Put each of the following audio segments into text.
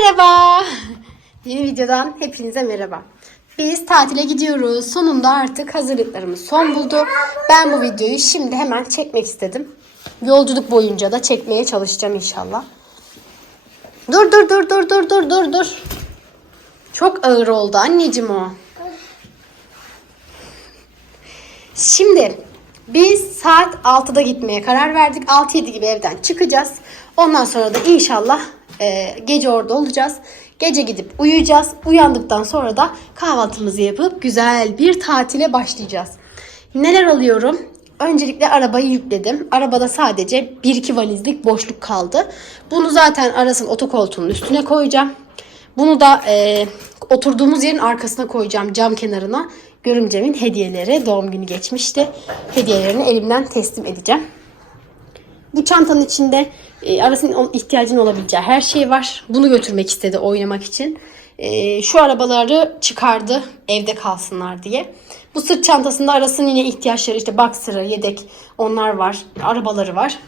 Merhaba. Yeni videodan hepinize merhaba. Biz tatile gidiyoruz. Sonunda artık hazırlıklarımız son buldu. Ben bu videoyu şimdi hemen çekmek istedim. Yolculuk boyunca da çekmeye çalışacağım inşallah. Dur dur dur dur dur dur dur dur. Çok ağır oldu anneciğim o. Şimdi biz saat 6'da gitmeye karar verdik. 6-7 gibi evden çıkacağız. Ondan sonra da inşallah e, gece orada olacağız. Gece gidip uyuyacağız. Uyandıktan sonra da kahvaltımızı yapıp güzel bir tatile başlayacağız. Neler alıyorum? Öncelikle arabayı yükledim. Arabada sadece 1-2 valizlik boşluk kaldı. Bunu zaten arasın otokoltuğunun üstüne koyacağım. Bunu da e, oturduğumuz yerin arkasına koyacağım cam kenarına. Görümcemin hediyeleri doğum günü geçmişti. Hediyelerini elimden teslim edeceğim. Bu çantanın içinde e, arasının ihtiyacın olabileceği her şey var. Bunu götürmek istedi oynamak için. E, şu arabaları çıkardı evde kalsınlar diye. Bu sırt çantasında arasının yine ihtiyaçları işte boxer'ı, yedek onlar var. Arabaları var.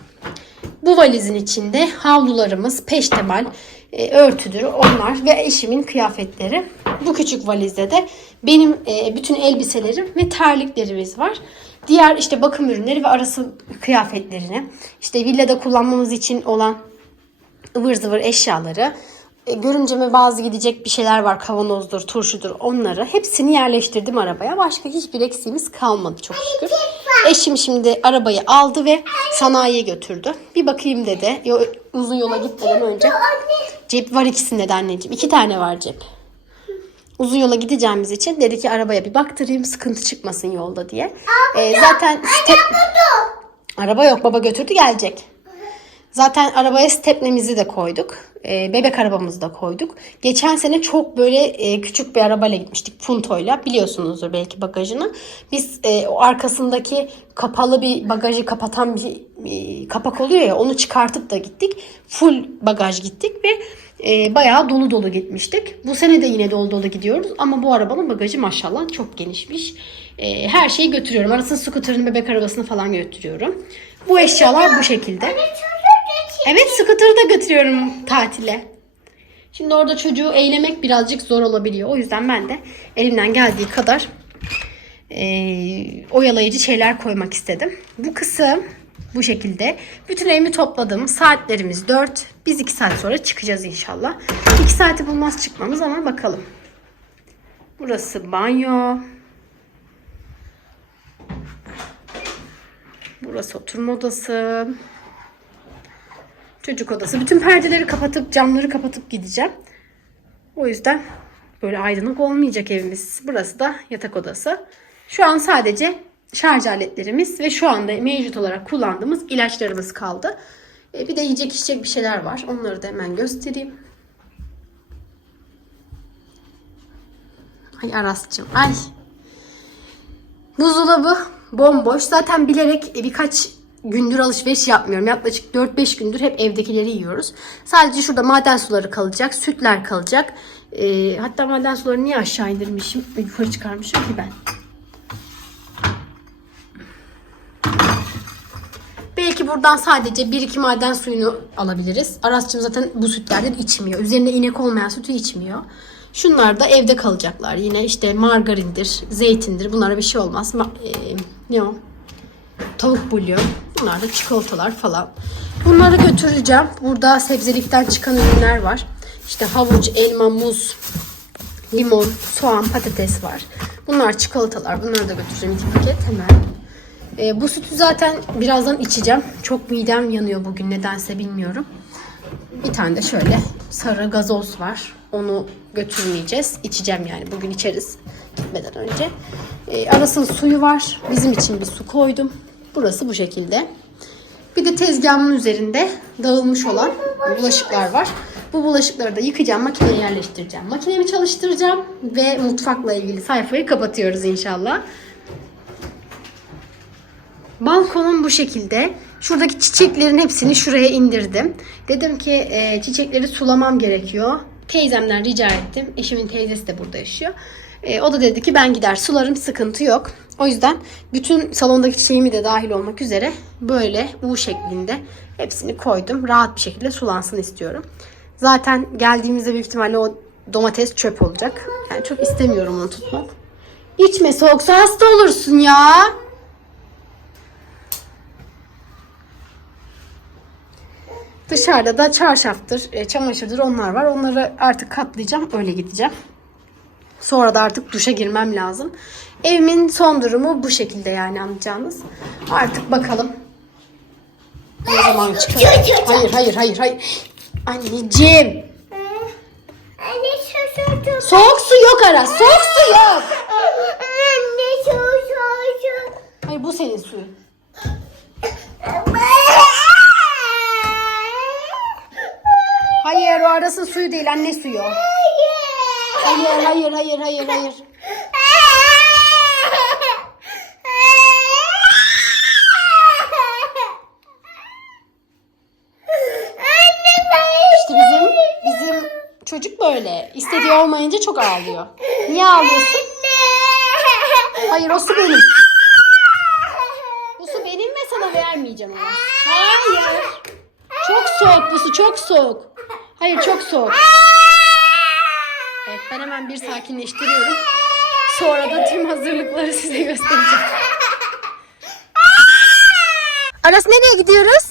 Bu valizin içinde havlularımız, peştemal, e, örtüdür onlar ve eşimin kıyafetleri. Bu küçük valizde de benim e, bütün elbiselerim ve terliklerimiz var. Diğer işte bakım ürünleri ve arası kıyafetlerini, işte villada kullanmamız için olan ıvır zıvır eşyaları, e, görümceme bazı gidecek bir şeyler var kavanozdur, turşudur onları hepsini yerleştirdim arabaya. Başka hiçbir eksiğimiz kalmadı çok şükür. Eşim şimdi arabayı aldı ve sanayiye götürdü. Bir bakayım dedi. Yo- Uzun yola gitmeden önce. Cep var ikisinde de anneciğim. İki tane var cep. Uzun yola gideceğimiz için dedi ki arabaya bir baktırayım sıkıntı çıkmasın yolda diye. Ee, zaten step... Araba yok baba götürdü gelecek. Zaten arabaya stepnemizi de koyduk. Ee, bebek arabamızı da koyduk. Geçen sene çok böyle e, küçük bir arabayla gitmiştik. Punto'yla. Biliyorsunuzdur belki bagajını. Biz e, o arkasındaki kapalı bir bagajı kapatan bir e, kapak oluyor ya onu çıkartıp da gittik. Full bagaj gittik ve e, bayağı dolu dolu gitmiştik. Bu sene de yine dolu dolu gidiyoruz. Ama bu arabanın bagajı maşallah çok genişmiş. E, her şeyi götürüyorum. Arasında scooter'ını, bebek arabasını falan götürüyorum. Bu eşyalar bu şekilde. Evet scooter'ı da götürüyorum tatile. Şimdi orada çocuğu eylemek birazcık zor olabiliyor. O yüzden ben de elimden geldiği kadar eee, oyalayıcı şeyler koymak istedim. Bu kısım bu şekilde. Bütün evimi topladım. Saatlerimiz 4. Biz 2 saat sonra çıkacağız inşallah. 2 saati bulmaz çıkmamız ama bakalım. Burası banyo. Burası oturma odası. Çocuk odası. Bütün perdeleri kapatıp camları kapatıp gideceğim. O yüzden böyle aydınlık olmayacak evimiz. Burası da yatak odası. Şu an sadece şarj aletlerimiz ve şu anda mevcut olarak kullandığımız ilaçlarımız kaldı. E, Bir de yiyecek içecek bir şeyler var. Onları da hemen göstereyim. Ay Aras'cığım ay. Buzdolabı bomboş. Zaten bilerek e, birkaç gündür alışveriş yapmıyorum. Yaklaşık 4-5 gündür hep evdekileri yiyoruz. Sadece şurada maden suları kalacak, sütler kalacak. Ee, hatta maden sularını niye aşağı indirmişim, yukarı çıkarmışım ki ben. Belki buradan sadece 1-2 maden suyunu alabiliriz. Arasçım zaten bu sütlerden içmiyor. Üzerinde inek olmayan sütü içmiyor. Şunlar da evde kalacaklar. Yine işte margarindir, zeytindir. Bunlara bir şey olmaz. Ma- e, ne o? Tavuk bulyon. Bunlar da çikolatalar falan. Bunları götüreceğim. Burada sebzelikten çıkan ürünler var. İşte havuç, elma, muz, limon, soğan, patates var. Bunlar çikolatalar. Bunları da götüreceğim iki paket hemen. Ee, bu sütü zaten birazdan içeceğim. Çok midem yanıyor bugün nedense bilmiyorum. Bir tane de şöyle sarı gazoz var. Onu götürmeyeceğiz. İçeceğim yani. Bugün içeriz gitmeden önce. Ee, arasının suyu var. Bizim için bir su koydum. Burası bu şekilde. Bir de tezgahımın üzerinde dağılmış olan bulaşıklar var. Bu bulaşıkları da yıkayacağım, makineye yerleştireceğim. Makinemi çalıştıracağım ve mutfakla ilgili sayfayı kapatıyoruz inşallah. Balkonum bu şekilde. Şuradaki çiçeklerin hepsini şuraya indirdim. Dedim ki e, çiçekleri sulamam gerekiyor. Teyzemden rica ettim. Eşimin teyzesi de burada yaşıyor. E, o da dedi ki ben gider sularım sıkıntı yok. O yüzden bütün salondaki çiçeğimi de dahil olmak üzere böyle U şeklinde hepsini koydum. Rahat bir şekilde sulansın istiyorum. Zaten geldiğimizde büyük ihtimalle o domates çöp olacak. Yani çok istemiyorum onu tutmak. İçme soğuksa hasta olursun ya. Dışarıda da çarşaftır, e, çamaşırdır onlar var. Onları artık katlayacağım. Öyle gideceğim. Sonra da artık duşa girmem lazım. Evimin son durumu bu şekilde yani anlayacağınız. Artık bakalım. Ne zaman çıkar? Hayır hayır hayır hayır. Anneciğim. Anne şu. Soğuk su yok ara. Soğuk su yok. Anne şu. Hayır bu senin suyun. Hayır o arasın suyu değil anne suyu. Hayır hayır hayır hayır hayır. İşte bizim bizim çocuk böyle. İstediği olmayınca çok ağlıyor. Niye ağlıyorsun? Hayır o su benim. Bu su benim ve sana vermeyeceğim ama. Hayır. Çok soğuk bu su çok soğuk. Hayır çok soğuk. Evet ben hemen bir sakinleştiriyorum. Sonra da tüm hazırlıkları size göstereceğim. Aras nereye gidiyoruz?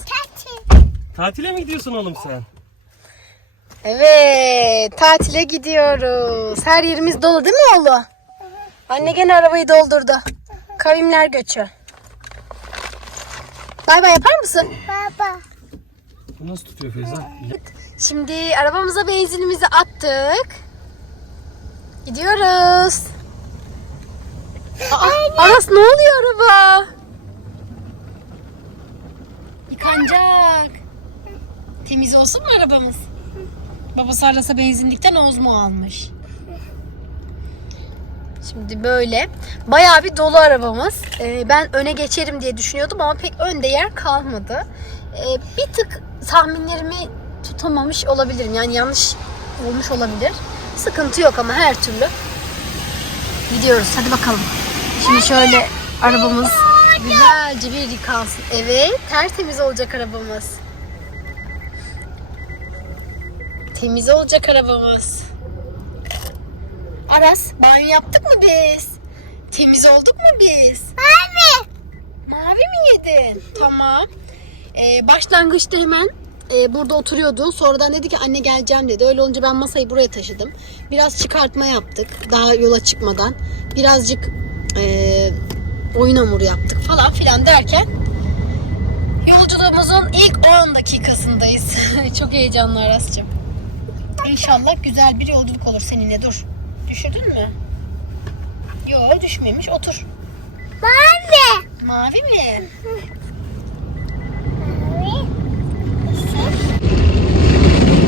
Tatile mi gidiyorsun oğlum sen? Evet, tatile gidiyoruz. Her yerimiz dolu değil mi oğlu? Anne gene arabayı doldurdu. Kavimler göçü. Bay bay yapar mısın? Baba. Bu nasıl tutuyor Feyza? Şimdi arabamıza benzinimizi attık. Gidiyoruz. Aa, Aras ne oluyor araba? Yıkanacak. Temiz olsun mu arabamız? Babası Aras'a benzinlikten ozmo almış. Şimdi böyle. Bayağı bir dolu arabamız. Ee, ben öne geçerim diye düşünüyordum ama pek önde yer kalmadı. Ee, bir tık tahminlerimi tutamamış olabilirim. Yani yanlış olmuş olabilir. Sıkıntı yok ama her türlü. Gidiyoruz. Hadi bakalım. Şimdi şöyle arabamız güzelce bir yıkansın. Evet. Tertemiz olacak arabamız. Temiz olacak arabamız. Aras banyo yaptık mı biz? Temiz olduk mu biz? Mavi. Mavi mi yedin? Tamam. Ee, başlangıçta hemen e, burada oturuyordu. Sonradan dedi ki anne geleceğim dedi. Öyle olunca ben masayı buraya taşıdım. Biraz çıkartma yaptık. Daha yola çıkmadan. Birazcık e, oyun hamuru yaptık falan filan derken yolculuğumuzun ilk 10 dakikasındayız. Çok heyecanlı Aras'cığım. İnşallah güzel bir yolculuk olur seninle. Dur. Düşürdün mü? Yok düşmemiş. Otur. Mavi. Mavi mi?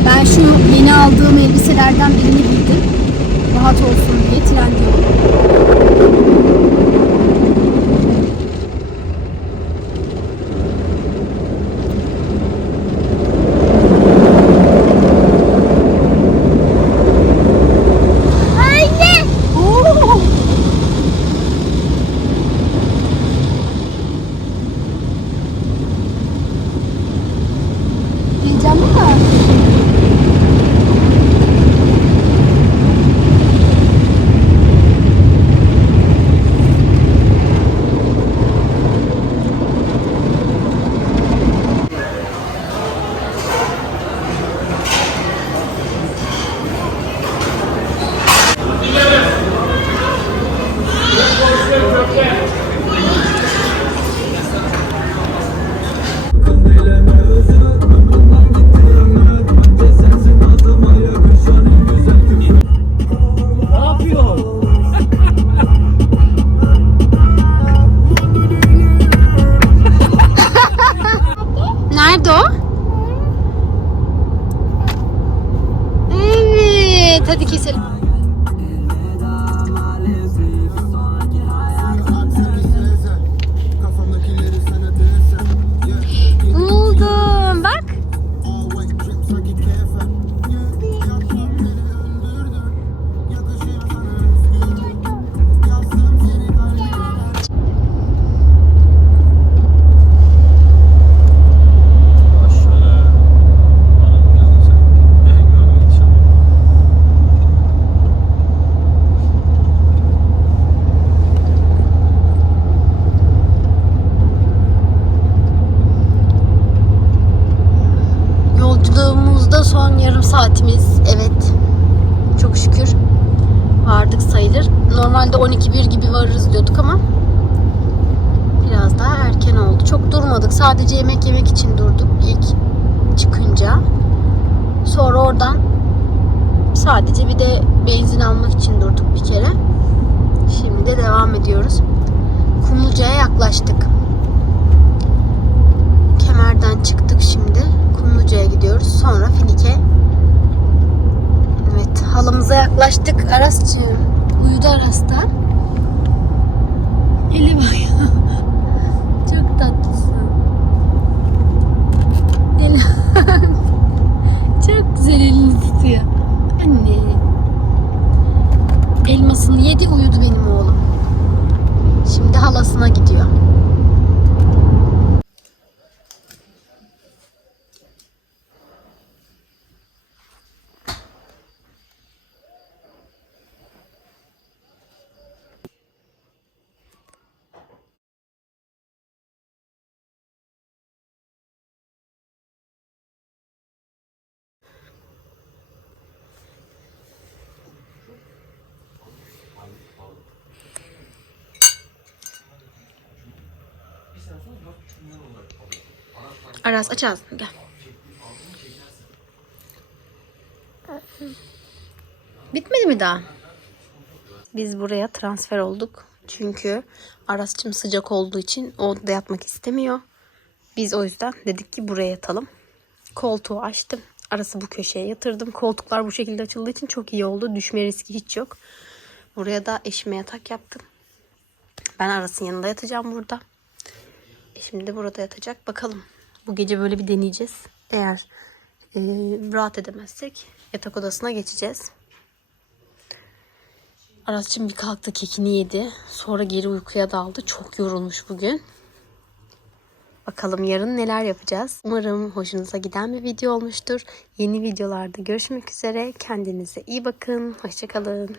Ben şu yeni aldığım elbiselerden birini giydim. Rahat olsun diye Trendyol. Yarım saatimiz. Evet. Çok şükür vardık sayılır. Normalde 12-1 gibi varırız diyorduk ama biraz daha erken oldu. Çok durmadık. Sadece yemek yemek için durduk ilk çıkınca. Sonra oradan sadece bir de benzin almak için durduk bir kere. Şimdi de devam ediyoruz. Kumluca'ya yaklaştık. Kemerden çıktık şimdi. Kumluca'ya gidiyoruz. Sonra Finike. Evet halımıza yaklaştık. Aras'cığım. Uyudu Aras'ta. Eli bak. Çok tatlısın. Eli. Çok güzel elini tutuyor. Anne. Elmasını yedi uyudu benim oğlum. Şimdi halasına gidiyor. Aras aç ağzını gel. Bitmedi mi daha? Biz buraya transfer olduk. Çünkü Aras'cığım sıcak olduğu için o da yatmak istemiyor. Biz o yüzden dedik ki buraya yatalım. Koltuğu açtım. Aras'ı bu köşeye yatırdım. Koltuklar bu şekilde açıldığı için çok iyi oldu. Düşme riski hiç yok. Buraya da eşime yatak yaptım. Ben Aras'ın yanında yatacağım burada. Eşim de burada yatacak. Bakalım. Bu gece böyle bir deneyeceğiz. Eğer e, rahat edemezsek yatak odasına geçeceğiz. Aras'cığım bir kalktı kekini yedi. Sonra geri uykuya daldı. Çok yorulmuş bugün. Bakalım yarın neler yapacağız. Umarım hoşunuza giden bir video olmuştur. Yeni videolarda görüşmek üzere. Kendinize iyi bakın. Hoşçakalın.